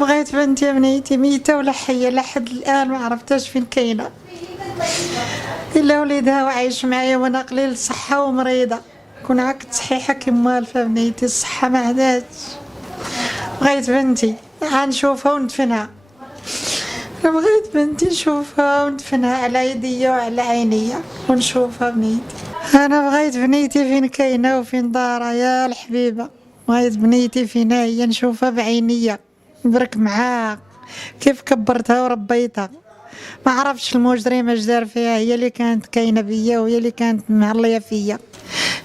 بغيت بنتي بنيتي ميتة ولا حية لحد الآن ما عرفتاش فين كاينة، إلا وليدها وعايش معايا وأنا قليل الصحة ومريضة. كون هاك صحيحة كيما الفا بنيتي الصحة ما عداتش. بغيت بنتي غنشوفها وندفنها، أنا بغيت بنتي نشوفها وندفنها على يديا وعلى عينيا ونشوفها بنيتي. أنا بغيت بنيتي فين كاينة وفين دارها يا الحبيبة، بغيت بنيتي فين هي نشوفها بعينيا، نبرك معاها كيف كبرتها وربيتها. ما عرفتش المجرمة اش دار فيها، هي اللي كانت كاينة بيا وهي اللي كانت مهلية فيا.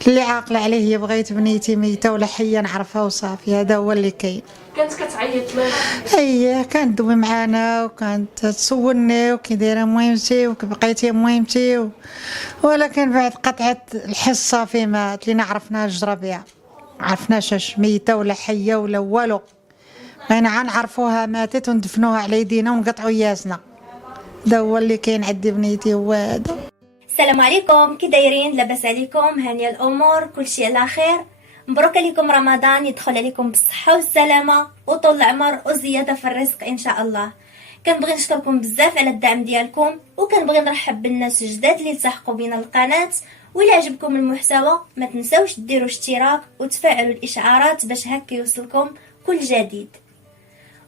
اللي عاقلة عليه هي بغيت بنيتي ميتة ولا حية نعرفها وصافي، هذا هو اللي كاين. كانت كتعيط لك؟ اييه كانت دوي معانا وكانت تسولني وكي دايره مهمتي وكي بقيتي مهمتي ولكن بعد قطعت الحصه فيما تلينا عرفنا الجرى بها، عرفناش اش ميته ولا حيه ولا والو، بغينا نعرفوها ماتت وندفنوها على يدينا ونقطعوا ياسنا. دا هو اللي كاين عندي بنيتي هو هذا. السلام عليكم، كي دايرين؟ لاباس عليكم؟ هانيه الامور؟ كلشي على خير؟ مبروك عليكم رمضان، يدخل عليكم بالصحه والسلامه وطول العمر وزياده في الرزق ان شاء الله. كنبغي نشكركم بزاف على الدعم ديالكم، وكنبغي نرحب بالناس الجداد اللي التحقوا بنا القناه. وإلا عجبكم المحتوى ما تنساوش ديروا اشتراك وتفعلوا الاشعارات باش هكا يوصلكم كل جديد.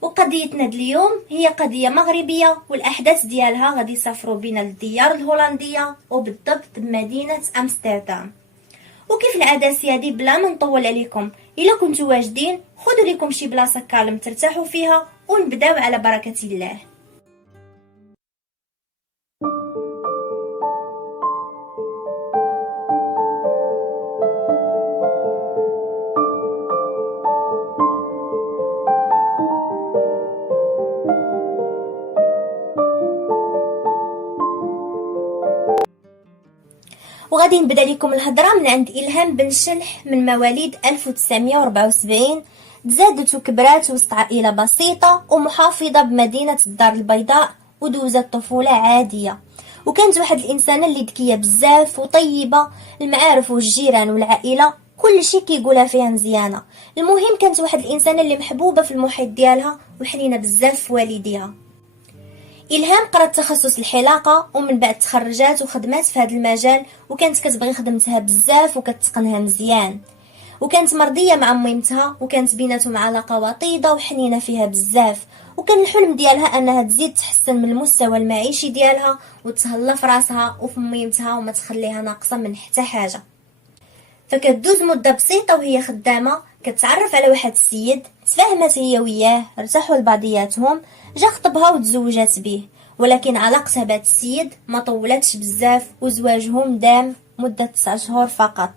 وقضيتنا اليوم هي قضية مغربية، والأحداث ديالها غادي يسافروا بنا للديار الهولندية وبالضبط بمدينة أمستردام. وكيف العادة سيادي بلا ما نطول عليكم، إلا كنتوا واجدين خذوا لكم شي بلاصة كالم ترتاحوا فيها ونبداو على بركة الله. وغادي نبدا لكم الهضره من عند إلهام بن شلح من مواليد 1974. تزادت وكبرات وسط عائله بسيطه ومحافظه بمدينه الدار البيضاء، ودوزت طفوله عاديه. وكانت واحد الانسانه اللي ذكيه بزاف وطيبه، المعارف والجيران والعائله كل شيء كيقولها فيها مزيانه. المهم كانت واحد الانسانه اللي محبوبه في المحيط ديالها وحنينه بزاف في والديها. إلهام قرات تخصص الحلاقة، ومن بعد تخرجات وخدمات في هذا المجال، وكانت كتبغي خدمتها بزاف وكتقنها مزيان. وكانت مرضية مع ميمتها، وكانت بيناتهم علاقة وطيدة وحنينة فيها بزاف. وكان الحلم ديالها انها تزيد تحسن من المستوى المعيشي ديالها وتهلا في راسها وفي ميمتها وما تخليها ناقصة من حتى حاجة. فكتدوز مدة بسيطة وهي خدامة، كتعرف على واحد السيد، تفاهمت هي وياه، ارتاحوا لبعضياتهم، جا خطبها وتزوجات به. ولكن علاقتها بهذا السيد ما طولتش بزاف، وزواجهم دام مدة 9 شهور فقط.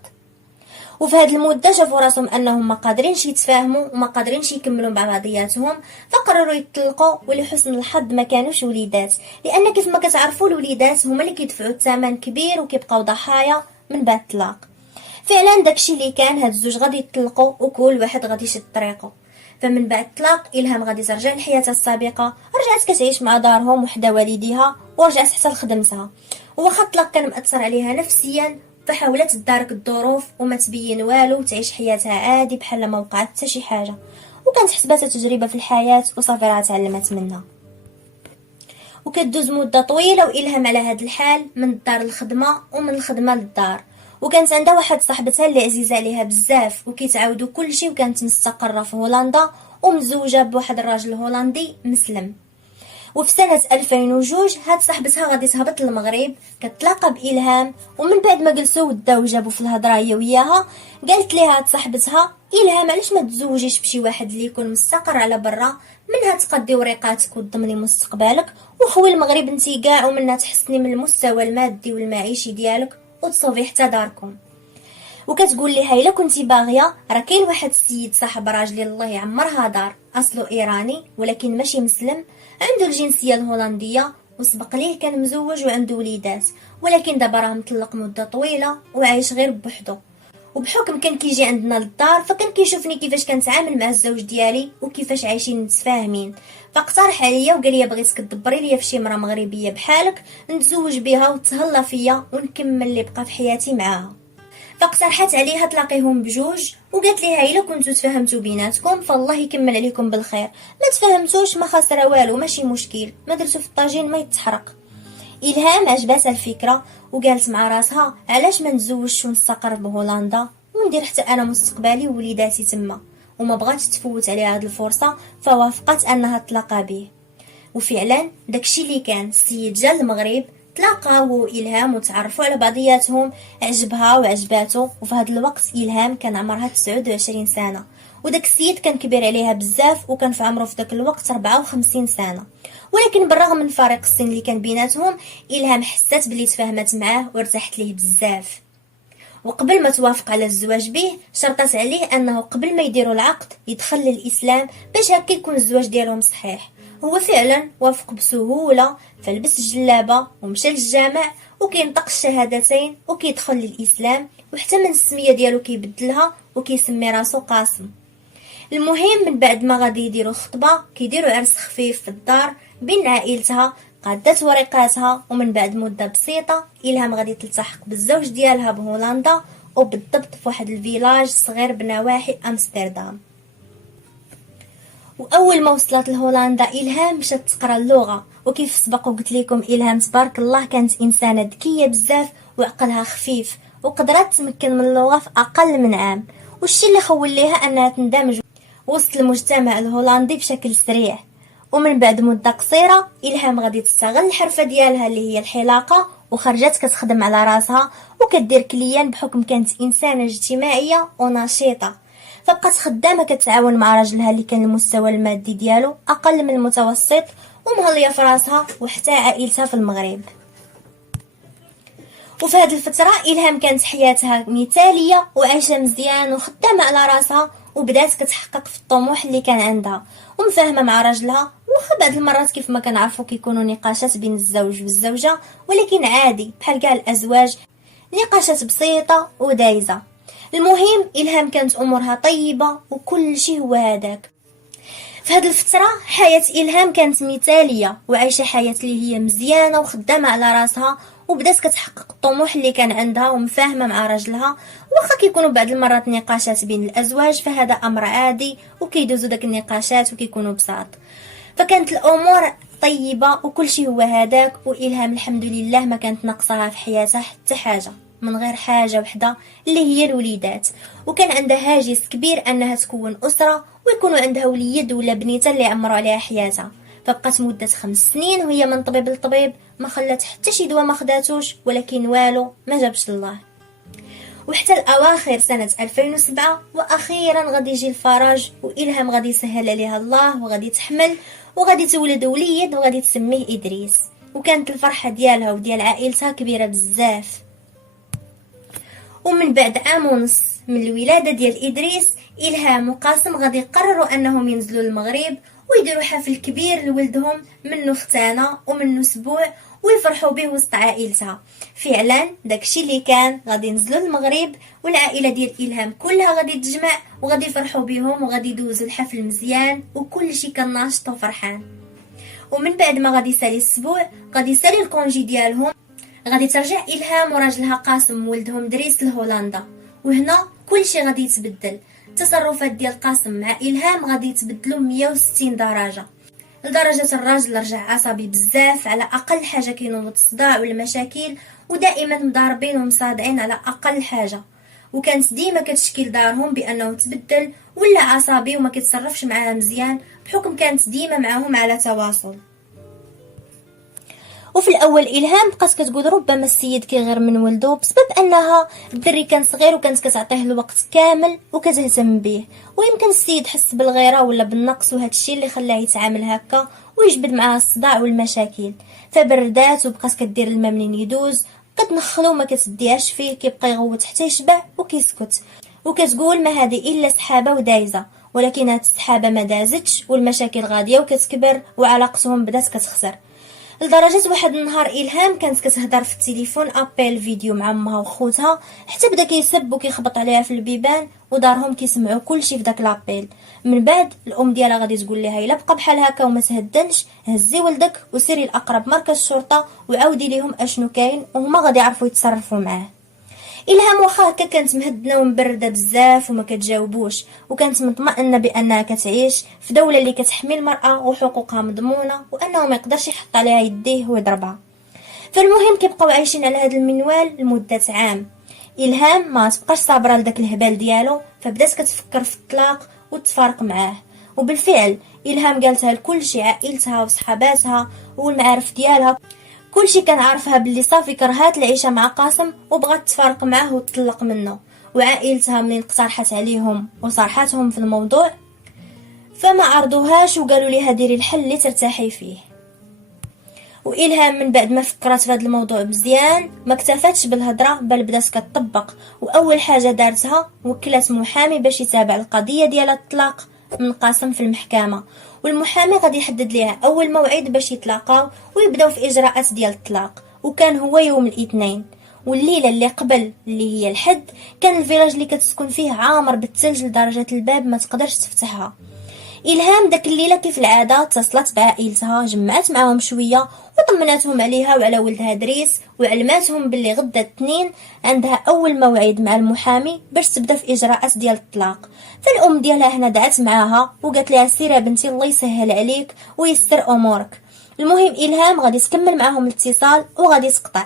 وفي هذه المدة شافوا راسهم انهم ما قادرينش يتفاهموا وما قادرينش يكملوا مع بعضياتهم، فقرروا يطلقوا. ولحسن الحظ ما كانوش وليدات، لان كيف ما كتعرفوا الوليدات هما اللي كيدفعوا الثمن كبير وكيبقاو ضحايا من بعد الطلاق. فعلا داكشي اللي كان، هاد الزوج غادي يطلقوا وكل واحد غادي يشد طريقه. فمن بعد الطلاق إلهام غادي ترجع لحياتها السابقه، رجعت كتعيش مع دارهم وحدا والديها، ورجعت حتى لخدمتها. وواخا الطلاق كان مأثر عليها نفسيا، فحاولت تدارك الظروف وما تبين والو وتعيش حياتها عادي بحال ما وقعت حتى شي حاجه. وكانت حسباتها تجربه في الحياه وصافي راه تعلمت منها. وكتدوز مده طويله وإلهام على هاد الحال، من الدار للخدمه ومن الخدمه للدار. وكانت عندها واحد صاحبتها اللي عزيزه عليها بزاف، وكيتعاودوا كل شيء. وكانت مستقره في هولندا ومزوجه بواحد الراجل هولندي مسلم. وفي سنه 2002 هاد صاحبتها غادي تهبط للمغرب، كتلاقى بإلهام. ومن بعد ما جلسوا وداو جابوا في الهضره هي وياها، قالت ليها هاد صاحبتها: إلهام علاش ما تزوجيش بشي واحد اللي يكون مستقر على برا، منها تقضي وريقاتك وتضمني مستقبلك، وخوي المغرب انتي كاع، ومنها تحسني من المستوى المادي والمعيشي ديالك وتصوفي حتى داركم. وكتقول ليها: الا كنتي باغيه راه كاين واحد السيد صاحب راجلي الله يعمرها دار، اصله ايراني ولكن ماشي مسلم، عنده الجنسيه الهولنديه، وسبق ليه كان مزوج وعنده وليدات، ولكن دابا راه مطلق مده طويله وعايش غير بوحدو. وبحكم كان كيجي عندنا للدار فكان كيشوفني كيفاش كنتعامل مع الزوج ديالي وكيفاش عايشين متفاهمين، فاقترح عليا وقال لي: بغيتك تدبري لي فشي مرا مغربيه بحالك نتزوج بها وتهلا فيا ونكمل اللي بقى في حياتي معاها. فاقترحت عليها تلاقيهم بجوج، وقالت ليها الا كنتو تفهمتوا بيناتكم فالله يكمل عليكم بالخير، ما تفهمتوش ما خسر والو، ماشي مشكل، ما درتو في الطاجين ما يتحرق. الهام عجباتها الفكره وقالت مع راسها علاش ما نتزوجش ونستقر بهولندا وندير حتى انا مستقبلي ووليداتي تما، وما بغاتش تفوت عليها هذه الفرصه، فوافقت انها تلاقى به. وفعلا داكشي اللي كان، السيد جا المغرب، تلاقاو الهام وتعرفوا على بعضياتهم، عجبها وعجباتو. وفي هذا الوقت الهام كان عمرها 29 سنه، وداك السيد كان كبير عليها بزاف، وكان في عمره في داك الوقت 54 سنه. ولكن بالرغم من فارق السن اللي كان بيناتهم، الهام حست بلي تفاهمت معاه وارتاحت ليه بزاف. وقبل ما توافق على الزواج به شرطت عليه انه قبل ما يديروا العقد يدخل للاسلام باش هكا يكون الزواج ديالهم صحيح. هو فعلا وافق بسهوله، فلبس الجلابه ومشى للجامع وكينطق الشهادتين وكيدخل للاسلام، وحتى من السميه ديالو كيبدلها وكيسمي راسو قاسم. المهم من بعد ما غادي يديروا خطبه كيديروا عرس خفيف في الدار بين عائلتها، قادت ورقاتها، ومن بعد مده بسيطه الهام غادي تلتحق بالزوج ديالها بهولندا، وبالضبط في واحد الفيلاج صغير بنواحي امستردام. واول ما وصلت لهولندا الهام مشات تقرا اللغه، وكيف سبق وقلت لكم الهام تبارك الله كانت انسانه ذكيه بزاف وعقلها خفيف، وقدرت تمكن من اللغه في اقل من عام. والشي اللي خول ليها انها تندمج وسط المجتمع الهولندي بشكل سريع. ومن بعد مده قصيره الهام غادي تستغل الحرفه ديالها اللي هي الحلاقه، وخرجت كتخدم على راسها وكدير كليان بحكم كانت انسانه اجتماعيه ونشيطه. فبقات خدامه كتعاون مع راجلها اللي كان المستوى المادي ديالو اقل من المتوسط، ومهليه في راسها وحتى عائلتها في المغرب. وفي هذه الفتره الهام كانت حياتها مثاليه وعايشه مزيان وخدامه على راسها، وبدات كتحقق في الطموح اللي كان عندها، ومفاهمه مع راجلها. واخا بعض المرات كيف ما كنعرفوا كيكونوا نقاشات بين الزوج والزوجه، ولكن عادي بحال كاع الازواج، نقاشات بسيطه ودايزه. المهم الهام كانت امورها طيبه وكل شيء هو هذاك. في هذه الفتره حياه الهام كانت مثاليه وعايشه حياه اللي هي مزيانه وخدامه على راسها، وبدات كتحقق الطموح اللي كان عندها ومفاهمه مع راجلها. واخا كيكونوا بعض المرات نقاشات بين الازواج فهذا امر عادي، وكيدوزوا داك النقاشات وكيكونوا بساط. فكانت الامور طيبه وكل شيء هو هذاك، والهام الحمد لله ما كانت ناقصها في حياتها حتى حاجه، من غير حاجه وحده اللي هي الوليدات. وكان عندها هاجس كبير انها تكون اسره ويكونوا عندها وليد ولا بنيته اللي عمروا عليها حياتها. فبقات مده 5 سنين وهي من طبيب لطبيب، ما خلات حتى شي دواء ما خداتوش، ولكن والو ما جابش الله. وحتى الاواخر سنه 2007 واخيرا غادي يجي الفرج، والهام غادي يسهل عليها الله وغادي تحمل وغادي تولد وليد وغادي تسميه ادريس. وكانت الفرحه ديالها وديال عائلتها كبيره بزاف. ومن بعد عام ونص من الولاده ديال ادريس، الهام وقاسم غادي يقرروا انهم ينزلوا للمغرب ويديروا حفل كبير لولدهم، منه ختانه ومنه سبوع، ويفرحوا به وسط عائلتها. فعلا داكشي اللي كان، غادي ينزلوا للمغرب والعائله ديال الهام كلها غادي تجمع وغادي يفرحوا بهم وغادي يدوزوا الحفل مزيان وكل شيء كان ناشط وفرحان. ومن بعد ما غادي يسالي السبوع غادي يسالي الكونجي ديالهم، غادي ترجع الهام وراجلها قاسم ولدهم دريس لهولندا. وهنا كل شيء غادي يتبدل. التصرفات ديال قاسم مع الهام غادي يتبدلوا 160 درجه، لدرجه الراجل رجع عصبي بزاف، على اقل حاجه كينوض الصداع والمشاكل، ودائما مضاربين ومصادعين على اقل حاجه. وكانت ديما كتشكيل دارهم بانه تبدل ولا عصبي وما كيتصرفش معاها مزيان، بحكم كانت ديما معاهم على تواصل. وفي الاول الهام بقات كتقول ربما السيد كيغير من ولده بسبب انها الدري كان صغير وكانت كتعطيه الوقت كامل وكتهتم به، ويمكن السيد حس بالغيره ولا بالنقص، وهذا الشيء اللي خلاه يتعامل هكا ويجبد معها الصداع والمشاكل. فبردات وبقات كدير الماء منين يدوز، كتنخلو وما كتديهاش فيه، كيبقى يغوت حتى يشبع وكيسكت، وكتقول ما هذه الا سحابه ودايزه. ولكن هاد السحابه ما دازتش والمشاكل غاديه وكتكبر وعلاقتهم بدات كتخسر، لدرجه واحد النهار الهام كانت كتهضر في التليفون ابيل فيديو مع امها وخوتها، حتى بدا كيسب وكيخبط عليها في البيبان، ودارهم كيسمعوا كلشي في داك لابيل. من بعد الام ديالها غادي تقول لها الا بقى بحال هكا وما تهدنش هزي ولدك وسيري لاقرب مركز شرطه وعاودي ليهم اشنو كاين، وهما غادي يعرفوا يتصرفوا معاه. الهام واخا هكا كانت مهدنه ومبرده بزاف وما كتجاوبوش، وكانت مطمئنه بانها كتعيش في دوله اللي كتحمي المراه وحقوقها مضمونه، وانه ما يقدرش يحط عليها يديه ويضربها. فالمهم كيبقاو عايشين على هذا المنوال لمده عام. الهام ما تبقاش صابره لداك الهبال ديالو، فبدات كتفكر في الطلاق والتفارق معاه. وبالفعل الهام قالتها لكل شي، عائلتها وصحاباتها والمعارف ديالها، كلشي كان عارفها باللي صافي كرهات العيشه مع قاسم وبغات تفارق معاه وتطلق منه. وعائلتها منين اقترحت عليهم وصارحاتهم في الموضوع فما عرضوهاش وقالوا ليها ديري الحل اللي ترتاحي فيه. والهام من بعد ما فكرت في هذا الموضوع مزيان ما اكتفتش بالهضره، بل بدات كتطبق. واول حاجه دارتها وكلت محامي باش يتابع القضيه ديال الطلاق من قاسم في المحكمه، والمحامي غادي يحدد ليها اول موعد باش يتلاقاو ويبداو في اجراءات ديال الطلاق. وكان هو يوم الاثنين، والليله اللي قبل اللي هي الحد كان الفيلاج اللي كتسكن فيه عامر بالثلج لدرجه الباب ما تقدرش تفتحها. الهام داك الليله كيف العاده اتصلت بعائلتها، جمعت معاهم شويه وطمناتهم عليها وعلى ولدها دريس، وعلماتهم باللي غدا الاثنين عندها اول موعد مع المحامي باش تبدا في اجراءات ديال الطلاق. فالام ديالها هنا دعت معاها وقالت لها سير يا بنتي الله يسهل عليك ويسر امورك. المهم الهام غادي تكمل معاهم الاتصال وغادي تقطع.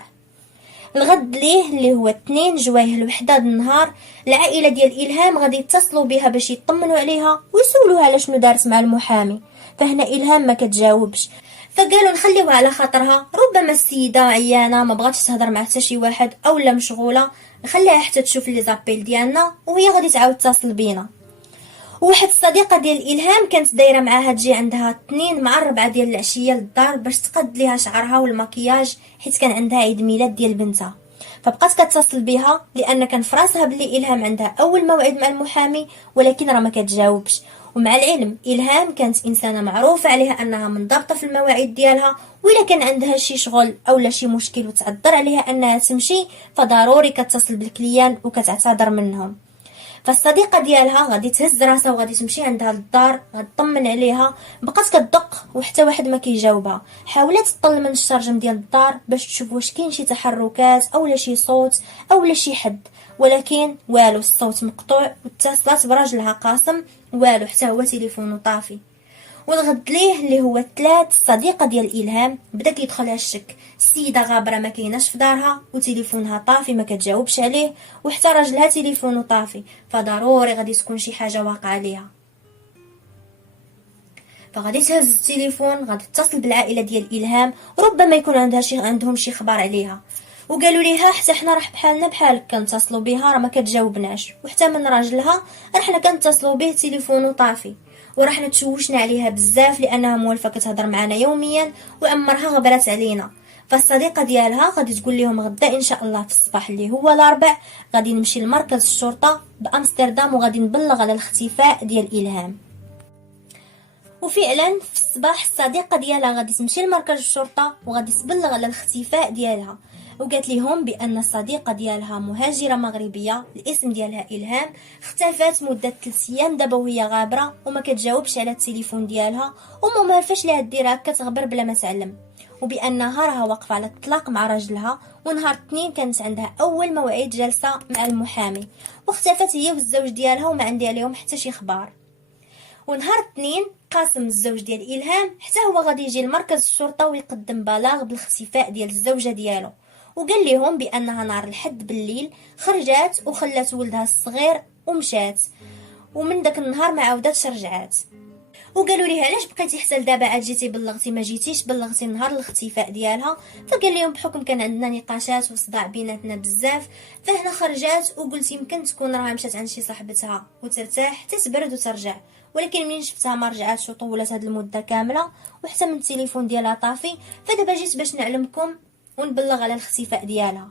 الغد ليه اللي هو 2 جوايه الوحدة النهار، العائلة ديال إلهام غادي يتصلوا بها باش يطمنوا عليها ويسولوها على شنو دارت مع المحامي. فهنا إلهام ما كتجاوبش، فقالوا نخليوها على خاطرها، ربما السيدة عيانة ما بغاتش تهضر مع حتى شي واحد اولا مشغولة، نخليها حتى تشوف لي زابيل ديالنا وهي غادي تعاود تتصل بينا. وواحد الصديقه ديال الهام كانت دايره معاها تجي عندها 2 مع 4 ديال العشيه للدار باش تقد ليها شعرها والمكياج، حيت كان عندها عيد ميلاد ديال بنتها. فبقات كتصل بها لان كان فراسها بلي الهام عندها اول موعد مع المحامي، ولكن راه ما كتجاوبش. ومع العلم الهام كانت انسانه معروفه عليها انها منضبطه في المواعيد ديالها، وإلا كان عندها شي شغل اولا شي مشكل وتعذر عليها انها تمشي فضروري كتصل بالكليان وكتعتذر منهم. فالصديقه ديالها غادي تهز راسها وغادي تمشي عندها للدار غتطمن عليها، بقات كتدق وحتى واحد ما كيجاوبها. حاولت تطل من الشرجم ديال الدار باش تشوف واش كاين شي تحركات اولا شي صوت اولا شي حد، ولكن والو، الصوت مقطوع. واتصلت براجلها قاسم، والو، حتى هو تليفونه طافي. والغد ليه اللي هو 3 الصديقه ديال الهام بدا كيدخلها الشك، السيده غابره ما كايناش في دارها وتليفونها طافي ما كتجاوبش عليه، وحتى راجلها تليفونه طافي، فضروري غادي تكون شي حاجه واقعه ليها. فغادي تهز التليفون غادي تتصل بالعائله ديال الهام، ربما يكون عندهم شي خبر عليها. وقالوا ليها حتى حنا راه بحالنا بحالك كنتصلوا بها راه ما كتجاوبناش، وحتى من راجلها راه حنا كنتصلوا به تليفونه طافي، وراه حنا تشوشنا عليها بزاف لانها موالفه كتهضر معنا يوميا وعمرها غبرات علينا. فالصديقه ديالها غادي تقول لهم غدا ان شاء الله في الصباح اللي هو الاربع غادي نمشي لمركز الشرطه بامستردام وغادي نبلغ على الاختفاء ديال الهام. وفعلا في الصباح الصديقه ديالها غادي تمشي لمركز الشرطه وغادي تبلغ على الاختفاء ديالها، وقالت لهم بان الصديقه ديالها مهاجره مغربيه الاسم ديالها الهام اختفت مده 3 ايام دابا وهي غابره وما كتجاوبش على التليفون ديالها، وما عارفاش ليها دير هكا تغبر بلا ما تعلم، وبانها راها واقفه على الطلاق مع راجلها. ونهار 2 كانت عندها اول موعد جلسه مع المحامي، واختفت هي والزوج ديالها وما عندها لهم حتى شي خبر. ونهار 2 قاسم الزوج ديال الهام حتى هو غادي يجي لمركز الشرطه ويقدم بلاغ بالاختفاء ديال الزوجه ديالو، وقال لهم بانها نهار الحد بالليل خرجات وخلات ولدها الصغير ومشات، ومن داك النهار ما عاودتش رجعات. وقالوا ليها علاش بقيتي حتى لدابا عاد جيتي بلغتي ما جيتيش بلغتي نهار الاختفاء ديالها؟ فقال لهم بحكم كان عندنا نقاشات وصداع بيناتنا بزاف فهنا خرجات وقلت يمكن تكون راها مشات عند شي صاحبتها وترتاح حتى تبرد وترجع، ولكن منين شفتها ما رجعاتش وطولت هاد المده كامله وحتى من التليفون ديالها طافي، فدابا جيت باش نعلمكم ونبلغ على الاختفاء ديالها.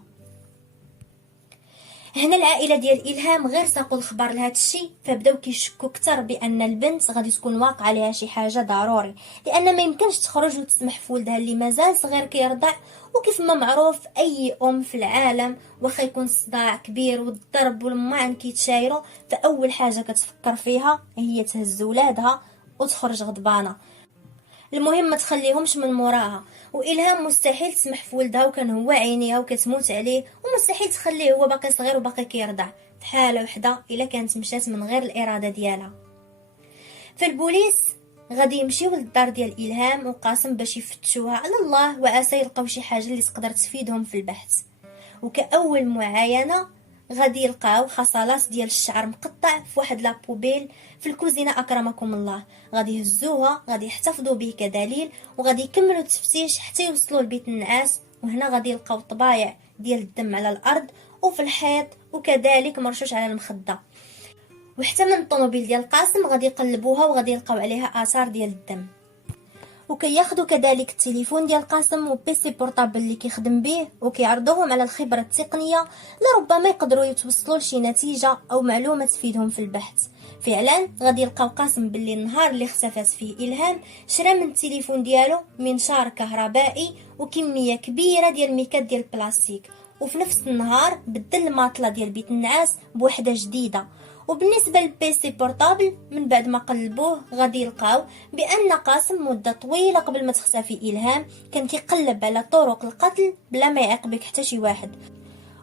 هنا العائله ديال الهام غير ساقوا الخبر لهذا الشيء، فبداو كيشكوا اكثر بان البنت غادي تكون واقع عليها شي حاجه ضروري، لان ما يمكنش تخرج وتسمح في ولدها اللي مازال صغير كيرضع. وكيف ما معروف اي ام في العالم واخا يكون الصداع كبير والضرب والمعن كيتشايروا، فاول حاجه كتفكر فيها هي تهز ولادها وتخرج غضبانه. المهم ما تخليهمش من موراها. والهام مستحيل تسمح في ولدها وكان هو عينيها وكتموت عليه، ومستحيل تخليه هو باقي صغير وباقي كيرضع في حاله وحده الا كانت مشات من غير الاراده ديالها. فالبوليس غادي يمشيو للدار ديال الهام وقاسم باش يفتشوها على الله، وعسى يلقاو شي حاجه اللي تقدر تفيدهم في البحث. وكأول معاينه غادي يلقاو خصالات ديال الشعر مقطع في واحد لابوبيل في الكوزينه اكرمكم الله. غادي يهزوها، غادي يحتفظوا به كدليل، وغادي يكملوا التفتيش حتى يوصلوا لبيت النعاس. وهنا غادي يلقاو طبايع ديال الدم على الارض وفي الحيط، وكذلك مرشوش على المخده. وحتى من الطوموبيل ديال القاسم غادي يقلبوها وغادي يلقاو عليها اثار ديال الدم. وكياخذوا كذلك التليفون ديال القاسم وبيسي بورطابل اللي كيخدم به، وكيعرضوهم على الخبره التقنيه لربما يقدروا يتوصلوا لشي نتيجه او معلومه تفيدهم في البحث. فعلا غادي يلقاو قاسم باللي النهار اللي اختفت فيه الهام شرا من التليفون ديالو منشار كهربائي وكميه كبيره ديال الميكات ديال البلاستيك، وفي نفس النهار بدل الماطله ديال بيت النعاس بوحده جديده. وبالنسبه للبيسي بورطابل من بعد ما قلبوه غادي يلقاو بان قاسم مده طويله قبل ما تختفي الهام كان كيقلب على طرق القتل بلا ما يعاقب حتى شي واحد،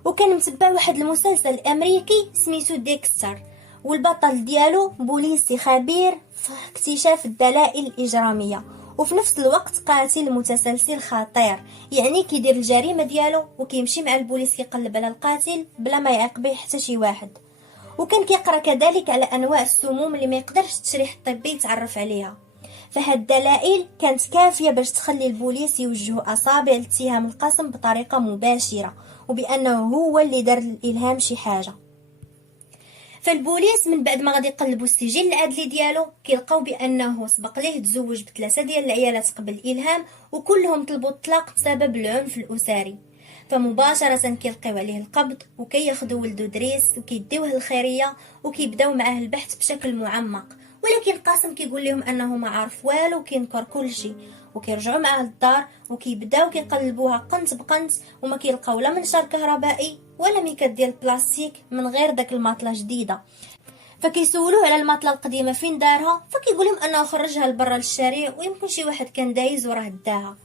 وكان متبع واحد المسلسل امريكي سميتو ديكستر، والبطل ديالو بوليسي خبير في اكتشاف الدلائل الاجراميه، وفي نفس الوقت قاتل متسلسل خطير، يعني كيدير الجريمه ديالو وكيمشي مع البوليس كيقلب على القاتل بلا ما يعاقب حتى شي واحد. وكان كيقرا كذلك على انواع السموم اللي ما يقدرش التشريح الطبي يتعرف عليها. فهاد الدلائل كانت كافيه باش تخلي البوليس يوجهوا اصابع لاتهام القاسم بطريقه مباشره وبانه هو اللي دار الالهام شي حاجه. فالبوليس من بعد ما غادي يقلبوا السجل العدلي ديالو كيلقاو بانه سبق ليه تزوج ب3 ديال العيالات قبل الالهام، وكلهم طلبوا الطلاق بسبب العنف الاسري. فمباشره كيلقيو عليه القبض وكياخذوا ولدو دريس وكيديوه للخيريه وكيبداو معاه البحث بشكل معمق. ولكن قاسم كيقول لهم انه ما عارف والو وكينكر كل شيء. وكيرجعوا معاه للدار وكيبداو كيقلبوها قنت بقنت وما كيلقاو لا منشار كهربائي ولا ميكات ديال البلاستيك من غير داك الماطله جديده. فكيسولوه على الماطله القديمه فين دارها، فكيقول لهم انه خرجها لبرا للشارع ويمكن شي واحد كان دايز وراه داها.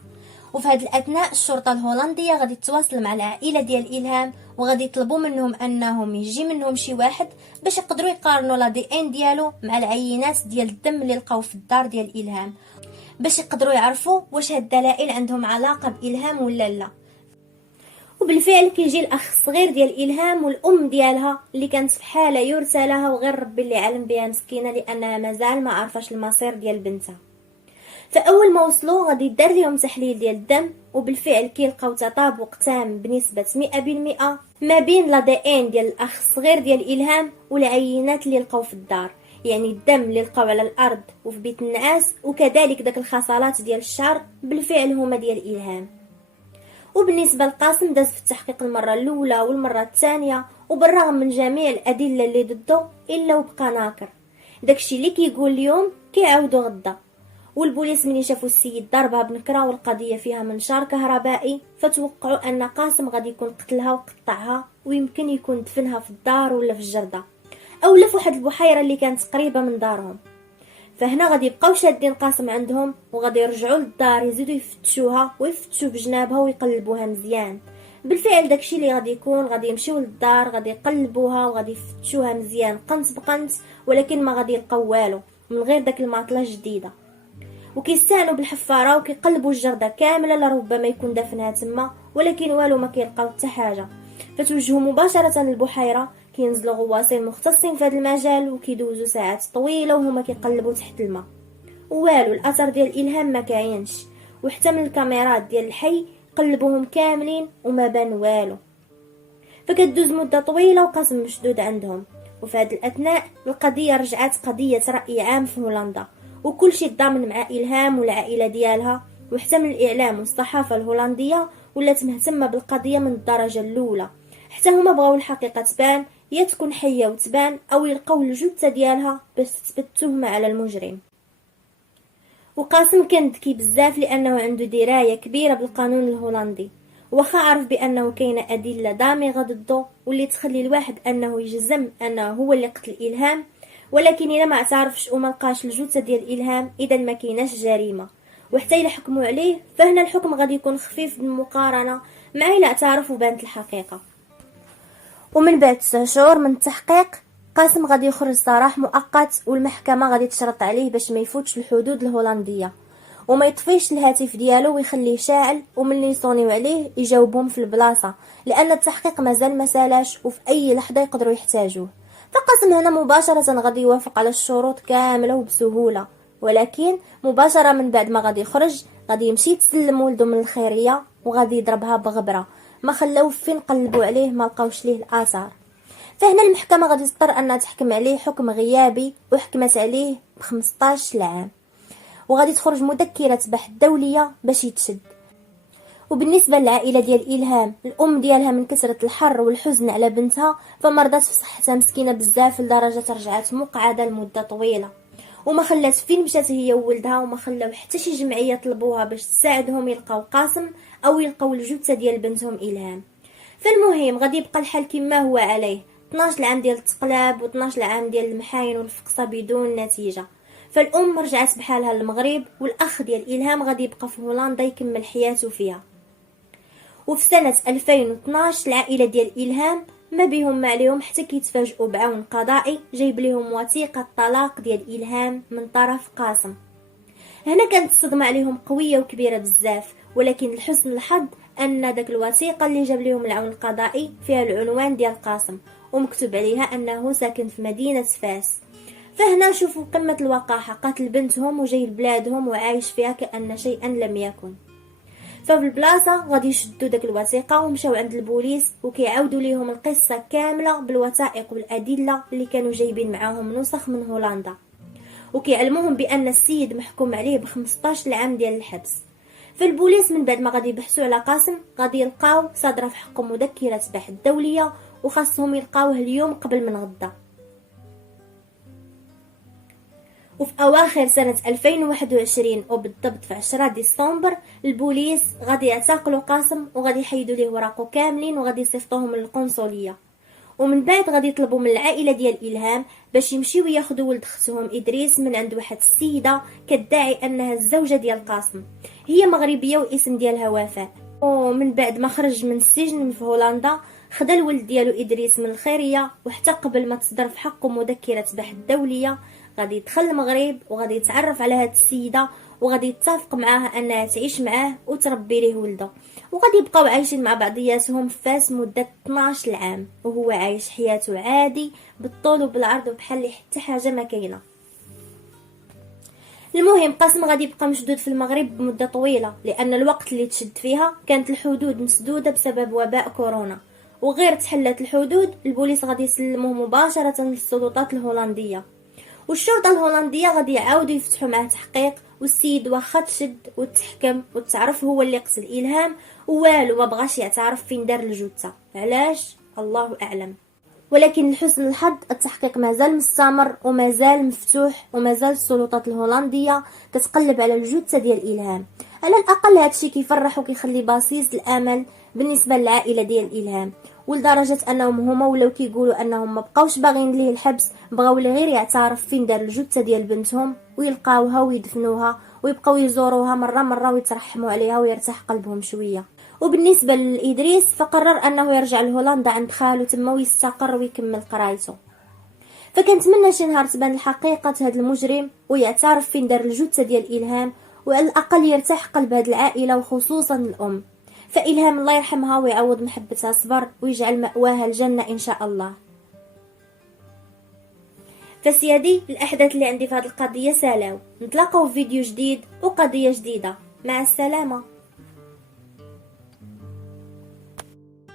وفي هذا الاثناء الشرطه الهولنديه غادي تتواصل مع العائله ديال الهام وغادي يطلبوا منهم انهم يجي منهم شي واحد باش يقدروا يقارنوا لا دي ان ديالو مع العينات ديال الدم اللي لقاو في الدار ديال الهام باش يقدروا يعرفوا واش هاد الدلائل عندهم علاقه بالهام ولا لا. وبالفعل كيجي الاخ الصغير ديال الهام والام ديالها اللي كانت في حاله يرثى لها وغير ربي اللي علم بها مسكينه لانها مازال ما عرفاش المصير ديال بنتها. فاول ما وصلوا غادي يدار لهم تحليل ديال الدم وبالفعل كيلقاو تطابق تام بنسبه 100% ما بين لا دي ان ديال الاخ الصغير ديال الهام والعينات اللي لقاو في الدار، يعني الدم اللي لقاو على الارض وفي بيت النعاس وكذلك داك الخصالات ديال الشعر بالفعل هما ديال الهام. وبالنسبه لقاسم داز في التحقيق المره الاولى والمره الثانيه وبالرغم من جميع الادله اللي ضده الا وبقى ناكر. داكشي اللي كيقول اليوم كيعاودو غدا. والبوليس من شافوا السيد ضربها بنكره والقضيه فيها منشار كهربائي فتوقعوا ان قاسم غادي يكون قتلها وقطعها ويمكن يكون دفنها في الدار ولا في الجرده او لا في واحد البحيره اللي كانت قريبه من دارهم. فهنا غادي يبقاو شادين قاسم عندهم وغادي يرجعوا للدار يزيدوا يفتشوها ويفتشوا بجنابها ويقلبوها مزيان. بالفعل داكشي اللي غادي يكون غادي يمشيو للدار غادي يقلبوها وغادي يفتشوها مزيان قنت بقنت، ولكن ما غادي يلقاو والو من غير داك الماطله الجديده. وكيستعنوا بالحفاره وكيقلبوا الجرده كامله لربما يكون دفنها تما، ولكن والو ما كيلقاو حتى حاجه. فتوجهوا مباشره للبحيره، كينزلوا غواصين مختصين في هذا المجال وكيدوزوا ساعات طويله وهما كيقلبوا تحت الماء والو الاثر ديال الالهام ما كاينش، وحتى من الكاميرات ديال الحي قلبوهم كاملين وما بان والو. فكتدوز مده طويله وقاسم مشدود عندهم. وفي هذه الاثناء القضيه رجعت قضيه راي عام في هولندا وكل شيء ضامن مع الهام والعائله ديالها، وحتى من الاعلام والصحافه الهولنديه ولات مهتمه بالقضيه من الدرجه الاولى، حتى هما بغاو الحقيقه تبان يا تكون حيه وتبان او يلقاو الجثه ديالها باش تثبت التهمه على المجرم. وقاسم كان ذكي بزاف لانه عنده درايه كبيره بالقانون الهولندي، واخا عرف بانه كاينه ادله دامغه ضده واللي تخلي الواحد انه يجزم انه هو اللي قتل الهام، ولكن الا ما اعترفش وما لقاش الجثه ديال الهام اذا ما كايناش جريمه. وحتى إلا حكموا عليه فهنا الحكم غادي يكون خفيف بالمقارنة مع إلا اعترف وبانت الحقيقة. ومن بعد 9 شهور من التحقيق قاسم غادي يخرج سراح مؤقت، والمحكمة غادي تشرط عليه باش ما يفوتش الحدود الهولندية وما يطفيش الهاتف ديالو ويخليه شاعل، وملي يصونيو عليه يجاوبهم في البلاصه لان التحقيق مازال ما سالاش وفي اي لحظه يقدروا يحتاجوه. فقاسم هنا مباشره غادي يوافق على الشروط كامله وبسهوله، ولكن مباشره من بعد ما غادي يخرج غادي يمشي يتسلم ولده من الخيريه وغادي يضربها بغبره، ما خلاو فين قلبوا عليه ما لقاوش ليه الاثار. فهنا المحكمه غادي تضطر انها تحكم عليه حكم غيابي وحكمت عليه ب15 عام، وغادي تخرج مذكرة بحث دولية باش يتشد. وبالنسبة للعائلة ديال إلهام، الأم ديالها من كثرة الحر والحزن على بنتها فمرضت في صحتها مسكينة بزاف لدرجة رجعت مقعدة لمدة طويلة، وما خلات فين مشات هي وولدها، وما خلاو حتى شي جمعية طلبوها باش تساعدهم يلقاو قاسم أو يلقاو الجثة ديال بنتهم إلهام. فالمهم غادي يبقى الحال كما هو عليه، 12 عام ديال التقلاب و12 عام ديال المحاين والفقصة بدون نتيجة. فالأم رجعت بحالها للمغرب، والأخ ديال إلهام غادي يبقى في هولندا يكمل حياته فيها. وفي سنة 2012 العائلة ديال إلهام ما بيهم ما عليهم حتى كيتفاجئوا بعون قضائي جايب لهم وثيقة طلاق ديال إلهام من طرف قاسم. هنا كانت الصدمة عليهم قوية وكبيرة بزاف، ولكن لحسن الحظ أن داك الوثيقة اللي جاب لهم العون القضائي فيها العنوان ديال قاسم ومكتوب عليها أنه ساكن في مدينة فاس. فهنا شوفوا قمة الوقاحة، قاتل بنتهم وجاي لبلادهم وعايش فيها كأن شيئا لم يكن. ففي البلاصة غادي يشدوا داك الوثيقة ومشاو عند البوليس وكيعاودوا ليهم القصة كاملة بالوثائق والأدلة اللي كانوا جايبين معاهم نسخ من هولندا، وكيعلموهم بأن السيد محكوم عليه ب15 عام ديال الحبس. فالبوليس من بعد ما غادي يبحثوا على قاسم غادي يلقاو صادرة في حقه مذكرة بحث دولية وخاصهم يلقاوه اليوم قبل من غدا. وفي أواخر سنة 2021 وبالضبط في 10 ديسمبر البوليس غادي يعتقلوا قاسم وغادي يحيدوا ليه وراقه كاملين وغادي يصيفطوهم للقنصلية. ومن بعد غادي يطلبوا من العائلة ديال إلهام باش يمشيو ياخذوا ولد اختهم إدريس من عند واحد السيدة كتدعي أنها الزوجة ديال قاسم، هي مغربية واسم ديالها وفاء. ومن بعد ما خرج من السجن في هولندا خدا الولد ديالو إدريس من الخيرية، وحتى قبل ما تصدر في حقه مذكرة بحث دولية غادي يدخل المغرب وغادي يتعرف على هاد السيدة وغادي يتفق معاها انها تعيش معاه وتربي ليه ولده، وغادي يبقاو عايشين مع بعضياتهم في فاس مدة 12 عام وهو عايش حياته عادي بالطول وبالعرض وبحال حتى حاجة ما كاينه. المهم قاسم غادي يبقى مشدود في المغرب بمدة طويلة لأن الوقت اللي تشد فيها كانت الحدود مسدودة بسبب وباء كورونا، وغير تحلت الحدود البوليس غادي يسلموه مباشرة للسلطات الهولندية، والشرطة الهولندية غادي يعاودوا يفتحوا معاه تحقيق. والسيد واخا تشد وتحكم وتعرف هو اللي قتل إلهام والو ما بغاش يعترف فين دار الجثة، علاش الله أعلم. ولكن لحسن الحظ التحقيق مازال مستمر ومازال مفتوح ومازال السلطات الهولندية تتقلب على الجثة ديال إلهام. على الأقل هادشي كيفرح وكيخلي بصيص الأمل بالنسبة للعائلة ديال إلهام، ولدرجة أنهم هما ولاو كيقولوا أنهم ما بقاوش باغين ليه الحبس، بغاو ليه غير يعترف فين دار الجثة ديال بنتهم ويلقاوها ويدفنوها ويبقاو يزوروها مرة ويترحموا عليها ويرتاح قلبهم شوية. وبالنسبة لإدريس فقرر أنه يرجع لهولندا عند خاله تما ويستقر ويكمل قرايته. فكنتمنى شي نهار تبان الحقيقة هذا المجرم ويعترف فين دار الجثة ديال إلهام، وعلى الأقل يرتاح قلب هذه العائلة وخصوصا الأم. فإلهام الله يرحمها ويعوض محبتها صبر ويجعل مأواها الجنة إن شاء الله. فسيادي الأحداث اللي عندي في هذه القضية سالاو، نتلاقاو في فيديو جديد وقضية جديدة، مع السلامة.